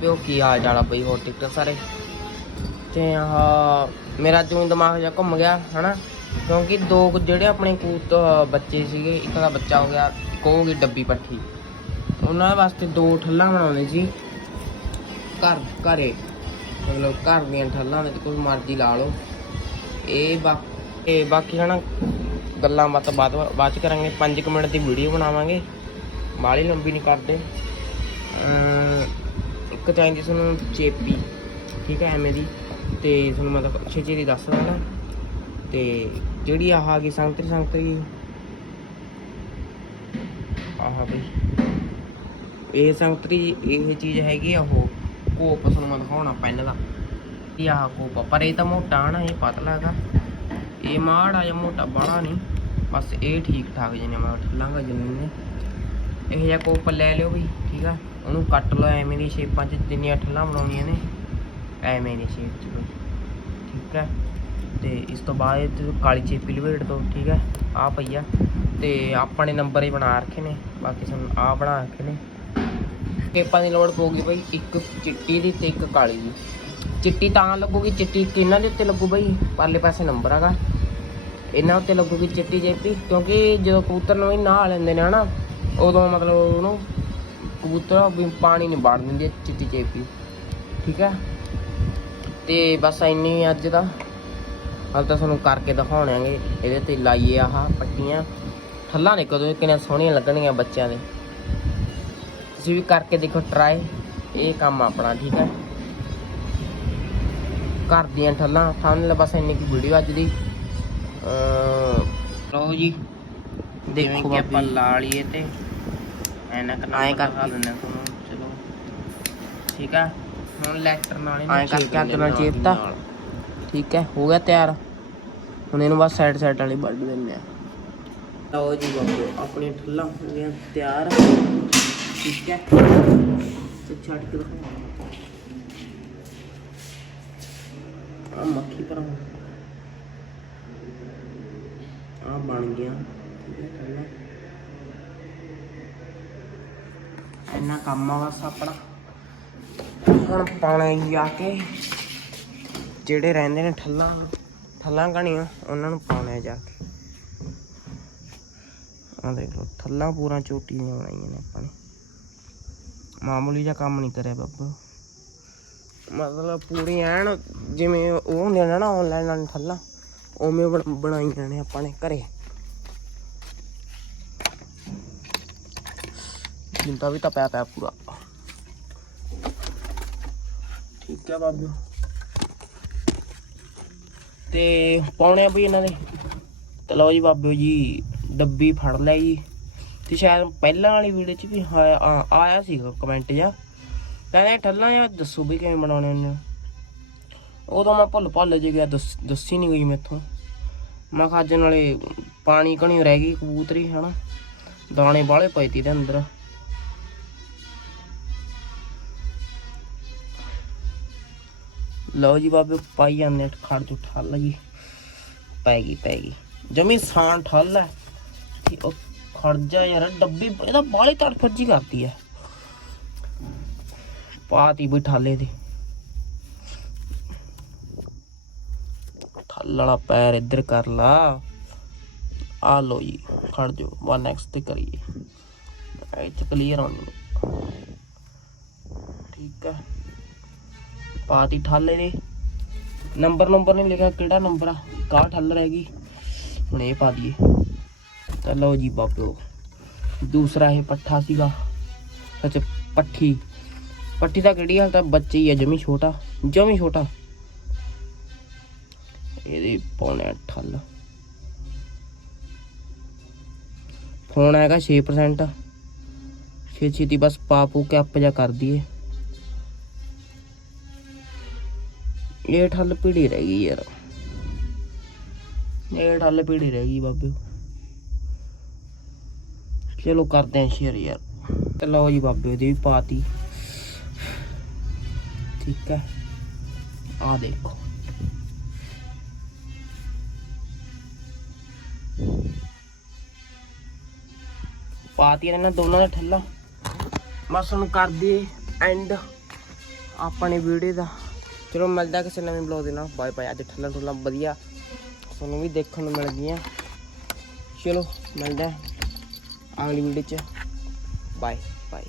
ਪਿਓ ਕੀ ਹਾਲ ਚਾਲ ਆ ਬਈ, ਹੋਰ ਠੀਕ ਠਾਕ ਸਾਰੇ? ਤੇ ਆਹ, ਮੇਰਾ ਜੂੰ ਦਿਮਾਗ ਜਿਹਾ ਘੁੰਮ ਗਿਆ, ਹਨਾ? ਕਿਉਂਕਿ ਦੋ ਕੁ ਜਿਹੜੇ ਆਪਣੇ ਕੂਤ ਬੱਚੇ ਸੀਗੇ, ਇੱਕ ਦਾ ਬੱਚਾ ਹੋ ਗਿਆ, ਇੱਕ ਡੱਬੀ ਪੱਠੀ। ਉਹਨਾਂ ਵਾਸਤੇ ਦੋ ਠੱਲਾਂ ਬਣਾਉਂਦੇ ਸੀ। ਘਰ, ਘਰੇ। ਮਤਲਬ ਘਰ ਦੀਆਂ ਠੱਲਾਂ ਨੇ ਕੋਈ ਮਰਜ਼ੀ ਲਾ ਲਓ। ਇਹ ਬਾਕੀ ਇਹ ਬਾਕੀ, ਹਨਾ, ਗੱਲਾਂ ਬਾਤਾਂ ਬਾਅਦ ਬਾਅਦ ਚ ਕਰਾਂਗੇ। 5 ਮਿੰਟ ਦੀ ਵੀਡੀਓ ਬਣਾਵਾਂਗੇ। ਬਾਹਲੀ ਲੰਬੀ ਨਹੀਂ ਕਰਦੇ। ਇੱਕ ਚਾਹੀਦੀ ਤੁਹਾਨੂੰ ਚੇਪੀ, ਠੀਕ ਹੈ, ਐਵੇਂ ਦੀ। ਤੇ ਤੁਹਾਨੂੰ ਮੈਂ ਤਾਂ ਛੇ ਦੀ ਦੱਸ ਦਿੰਦਾ। ਤੇ ਜਿਹੜੀ ਆਹ ਆ ਗਈ ਸੰਤਰੀ ਸੰਤਰੀ। ਆਹ ਬਈ ਇਹ ਸੰਤਰੀ, ਇਹ ਚੀਜ਼ ਹੈਗੀ ਆ, ਉਹ ਕੋਪ ਤੁਹਾਨੂੰ ਮੈਂ ਦਿਖਾਉਣਾ ਪੈਨ ਦਾ। ਇਹ ਆਹ ਕੋਪ ਪਰ ਇਹ ਤਾਂ ਮੋਟਾ ਨਾ, ਇਹ ਪਤਲਾ ਹੈਗਾ। ਇਹ ਮਾੜਾ ਜਿਹਾ ਮੋਟਾ ਬਾੜਾ ਨਹੀਂ। ਬਸ ਇਹ ਠੀਕ ਠਾਕ ਜਿਹਨੇ ਮੈਂ ਠੱਲਾਂਗਾ ਜਿੰਨੇ ਨੇ ਇਹ ਜਿਹਾ ਕੋਪ ਲੈ ਲਿਓ ਵੀ, ਠੀਕ ਆ। ਉਹਨੂੰ ਕੱਟ ਲਓ, ਐਵੇਂ ਦੀ ਸ਼ੇਪਾਂ 'ਚ ਜਿੰਨੀਆਂ ਠੱਲਾਂ ਬਣਾਉਣੀਆਂ ਨੇ, ਐਵੇਂ ਦੀ ਸ਼ੇਪ 'ਚ ਠੀਕ ਹੈ? ਤੇ ਇਸ ਤੋਂ ਬਾਅਦ ਕਾਲੀ ਚੇਪੀ ਲਵੇਟ ਦੋ, ਠੀਕ ਹੈ? ਆ ਪਈਆ। ਤੇ ਆਪਾਂ ਨੇ ਨੰਬਰ ਹੀ ਬਣਾ ਰੱਖੇ ਨੇ, ਬਾਕੀ ਸਾਨੂੰ ਆ ਬਣਾ ਰੱਖੇ ਨੇ। ਸ਼ੇਪਾਂ ਦੀ ਲੋੜ ਪਊਗੀ ਬਈ, ਇੱਕ ਚਿੱਟੀ ਦੀ ਤੇ ਇੱਕ ਕਾਲੀ ਦੀ। ਚਿੱਟੀ ਤਾਂ ਲੱਗੂਗੀ, ਚਿੱਟੀ ਕਿਹਨਾਂ ਦੇ ਉੱਤੇ ਲੱਗੂ ਬਈ, ਪਰਲੇ ਪਾਸੇ ਨੰਬਰ ਹੈਗਾ। ਇਹਨਾਂ ਉੱਤੇ ਲੱਗੂਗੀ ਚਿੱਟੀ ਚੇਪੀ ਕਿਉਂਕਿ ਜਦੋਂ ਕਬੂਤਰ ਨੂੰ ਹੀ ਨਹਾ ਲੈਂਦੇ ਨੇ, ਹਨਾ, ਉਦੋਂ ਮਤਲਬ ਉਹਨੂੰ ਕਬੂਤਰ ਵੀ ਪਾਣੀ ਨਹੀਂ ਵੜ ਦਿੰਦੀ ਚਿੱਟੀ ਚੇਪੀ ਠੀਕ ਹੈ ਤੇ ਬਸ ਇੰਨੀ ਅੱਜ ਦਾ। ਹਾਲ ਤਾਂ ਤੁਹਾਨੂੰ ਕਰਕੇ ਦਿਖਾਉਣਾਂਗੇ ਇਹਦੇ ਤੇ ਲਾਈਏ ਆਹ ਪੱਟੀਆਂ। ਠੱਲਾਂ ਨੇ ਕਦੋਂ ਕਿੰਨੀਆਂ ਸੋਹਣੀਆਂ ਲੱਗਣਗੀਆਂ ਬੱਚਿਆਂ ਦੇ। ਤੁਸੀਂ ਵੀ ਕਰਕੇ ਦੇਖੋ ਟਰਾਈ ਇਹ ਕੰਮ ਆਪਣਾ ਠੀਕ ਹੈ ਘਰ ਦੀਆਂ ਠੱਲਾਂ ਥੰਨ ਬਸ ਇੰਨੀ ਕੀ ਵੀਡੀਓ ਅੱਜ ਦੀ। ਅਹ ਲਓ ਜੀ। ਦੇਖੋ ਆਪਾਂ ਲਾ ਲਈਏ ਤੇ ਐਨਕ ਨਾਲ ਕਰ ਦਿੰਦੇ ਹਾਂ ਤੁਹਾਨੂੰ ਚਲੋ ਠੀਕ ਹੈ ਹੁਣ ਲੈਟਰ ਨਾਲ ਹੀ ਐਂ ਕਰਕੇ ਹੱਥ ਨਾਲ ਚੇਪਤਾ ਠੀਕ ਹੈ ਹੋ ਗਿਆ ਤਿਆਰ ਹੁਣ ਇਹਨੂੰ ਬਸ ਸਾਈਡ ਸਾਈਡ ਵਾਲੀ ਵੱਢ ਦਿੰਦੇ ਆ ਲਓ ਜੀ ਬਾਬੂ ਆਪਣੀ ਠੱਲਾਂ ਹੋ ਗਈਆਂ ਤਿਆਰ ਠੀਕ ਹੈ ਤੇ ਛੱਡ ਕੇ ਦਿਖਾਓ ਆ ਮੱਖੀ ਪਰ ਆ ਬਣ ਗਿਆ ਠੀਕ ਹੈ ਇੰਨਾ ਕੰਮ ਆ ਬਸ ਆਪਣਾ। ਹੁਣ ਪਾਣਾ ਹੀ ਆ ਕੇ। ਜਿਹੜੇ ਰਹਿੰਦੇ ਨੇ ਠੱਲਾਂ ਠੱਲਾਂ ਕਣੀਆਂ, ਉਹਨਾਂ ਨੂੰ ਪਾਉਣਾ ਜਾ ਕੇ। ਆ ਦੇਖ ਲਓ, ਠੱਲਾਂ ਪੂਰਾ ਚੋਟੀ ਦੀਆਂ ਬਣਾਈਆਂ ਨੇ ਆਪਾਂ ਨੇ। ਮਾਮੂਲੀ ਜਿਹਾ ਕੰਮ ਨਹੀਂ ਕਰਿਆ ਬੱਬਾ। ਮਤਲਬ ਪੂਰੀ ਐਨ ਜਿਵੇਂ ਉਹ ਹੁੰਦੀਆਂ ਨੇ ਨਾ ਆਨਲਾਈਨ ਵਾਲੀ ਠੱਲਾਂ, ਉਵੇਂ ਬਣਾਈਆਂ ਨੇ ਆਪਾਂ ਨੇ ਘਰੇ। ਜਿੰਦਾ ਵੀ ਤਾਂ ਪਿਆ ਪਿਆ ਪੂਰਾ। ਠੀਕ ਹੈ ਬਾਬੂ। ਤੇ ਪਾਉਣੇ ਆ ਵੀ ਇਹਨਾਂ ਦੇ। ਤੇ ਲਓ ਜੀ ਬਾਬੂ ਜੀ ਡੱਬੀ ਫੜ ਲਿਆ ਜੀ। ਤੇ ਸ਼ਾਇਦ ਪਹਿਲਾਂ ਵਾਲੀ ਵੀਡੀਓ 'ਚ ਵੀ ਆਇਆ ਸੀਗਾ ਕਮੈਂਟ ਜਾਂ ਕਹਿੰਦੇ ਠੱਲਾਂ ਜਾਂ ਦੱਸੋ ਵੀ ਕਿਵੇਂ ਬਣਾਉਣੇ ਨੇ ਉਦੋਂ ਮੈਂ ਭੁੱਲ ਭੱਲ ਜੇ ਗਿਆ ਦੱਸ ਨਹੀਂ ਗਈ ਮੈਥੋਂ। ਮੈਂ ਅੱਜ ਨਾਲੇ ਪਾਣੀ ਕਣੀ ਰਹਿ ਗਈ ਕਬੂਤਰੀ ਹਨਾ। ਦਾਣੇ ਬਾਲੇ ਪਏ ਤੀ ਦੇ ਅੰਦਰ। ਲਓ ਜੀ ਬਾਬੇ ਪਾਈ ਜਾਂਦੇ ਖੜ ਜੋ ਠੱਲ ਜੀ। ਪੈ ਗਈ ਪੈ ਗਈ। ਜਮੀ ਸਾਨ ਠੱਲ ਹੈ ਠੀਕ, ਉਹ ਖੜ ਜਾ ਯਾਰ ਡੱਬੀ ਇਹਦਾ ਬਾਲੀ ਤੜਫੜ ਕਰਦੀ ਹੈ ਪਾਤੀ ਵੀ ਠਾਲੇ ਦੀ। ਠੱਲ ਵਾਲਾ ਪੈਰ ਇੱਧਰ ਕਰ ਲਾ। ਆ ਲੋ ਜੀ ਖੜ ਜੋ 1x ਤੇ ਕਰੀਏ। ਇੱਥੇ ਕਲੀਅਰ ਆਉਣੀ ਠੀਕ ਹੈ ਪਾਤੀ ਠੱਲ ਇਹਦੇ ਨੰਬਰ ਨੰਬਰ ਨਹੀਂ ਲਿਖਿਆ, ਕਿਹੜਾ ਨੰਬਰ ਆ? ਕਾਹ ਠੱਲ ਰਹਿ ਗਈ। ਹੁਣ ਇਹ ਪਾ ਦਈਏ। ਤਾਂ ਲਓ ਜੀ ਬਾਬਿਓ, ਦੂਸਰਾ ਇਹ ਪੱਠਾ ਸੀਗਾ। ਸੱਚ ਪੱਠੀ। ਪੱਠੀ ਤਾਂ ਕਿਹੜੀ ਹਾਲ ਤਾਂ ਬੱਚੇ ਹੀ ਆ, ਜਮੀ ਛੋਟਾ। ਜਮੀ ਛੋਟਾ। ਇਹਦੇ ਪਾਉਣੇ ਠੱਲ। ਫੋਨ ਹੈਗਾ 6% ਛੇ ਛੇਤੀ ਬਸ ਪਾਪੂ ਕੇ ਅੱਪ ਜਾ ਕਰ ਦਈਏ। ਇਹ ਠੱਲ ਪੀੜੀ ਰਹਿ ਗਈ ਯਾਰ। ਇਹ ਠੱਲ ਪੀੜੀ ਰਹਿ ਗਈ ਬਾਬੇ। ਚਲੋ ਕਰਦੇ ਆਂ ਸ਼ੇਅਰ ਯਾਰ। ਤੇ ਲਓ ਜੀ ਬਾਬੇ ਉਹਦੀ ਵੀ ਪਾਤੀ। ਠੀਕ ਹੈ। ਆ ਦੇਖੋ। ਪਾਤੀ ਇਹਨਾਂ ਦੋਨਾਂ ਦਾ ਠੱਲਾ। ਬਸ ਹੁਣ ਕਰਦੇ ਐਂਡ ਆਪਣੇ ਵੀਡੀਓ ਦਾ। ਚਲੋ ਮਿਲਦਾ ਕਿਸੇ ਨਵੇਂ ਬਲੌਗ ਦੇ ਨਾਲ। ਬਾਏ ਬਾਏ ਅੱਜ ਠੱਲਾ ਠੁੱਲਾ ਵਧੀਆ। ਤੁਹਾਨੂੰ ਵੀ ਦੇਖਣ ਨੂੰ ਮਿਲ ਗਈਆਂ। ਚਲੋ, ਮਿਲਦਾ ਅਗਲੀ ਵੀਡੀਓ ਚ। Bye bye